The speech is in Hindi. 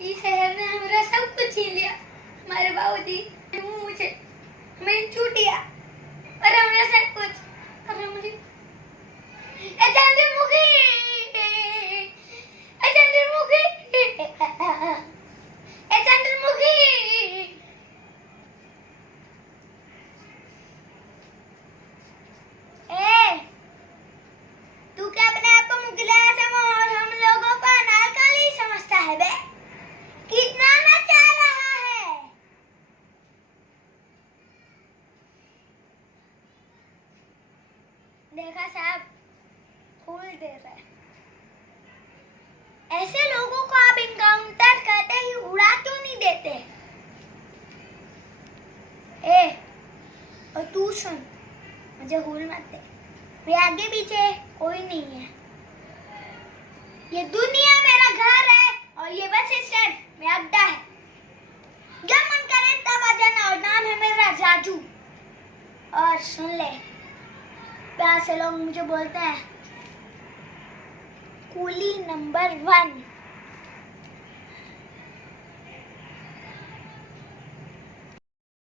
इस शहर ने हमारा सब कुछ छीन लिया। हमारे बाबूजी, मुझे, मेरी चूटिया और हमारा सब कुछ। और मुझे ए चंद्रमुखी, ए चंद्रमुखी, ए चंद्रमुखी। ए तू क्या अपने आप को मुगला और हम लोगों को अनारकली समझता है बे? कितना नचा रहा है। देखा साहब, फूल दे रहा है। ऐसे लोगों को आप इनकाउंटर करते ही उड़ा क्यों नहीं देते? ए और तू सुन, मुझे हुल मत दे। मेरे आगे पीछे कोई नहीं है। ये दुनिया मेरा घर है और ये बस स्टैंड मेरा अड्डा है। जब मन करे तब आ जाना और नाम है मेरा राजू। और सुन ले, प्यार से लोग मुझे बोलते हैं कूली नंबर 1।